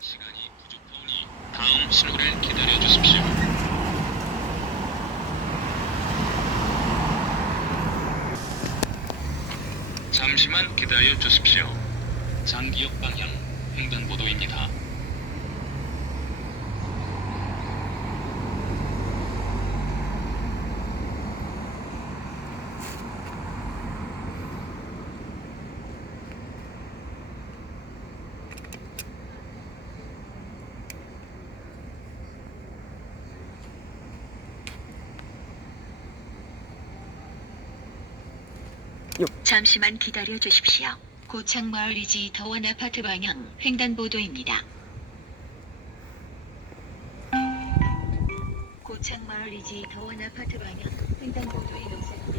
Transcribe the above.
시간이 부족하오니 다음 신호를 기다려 주십시오. 잠시만 기다려 주십시오. 장기역 방향 횡단보도입니다. 잠시만 기다려 주십시오. 고창마을 리지 더원 아파트 방향 횡단보도입니다. 고창마을 리지 더원 아파트 방향 횡단보도의 켜졌습니다.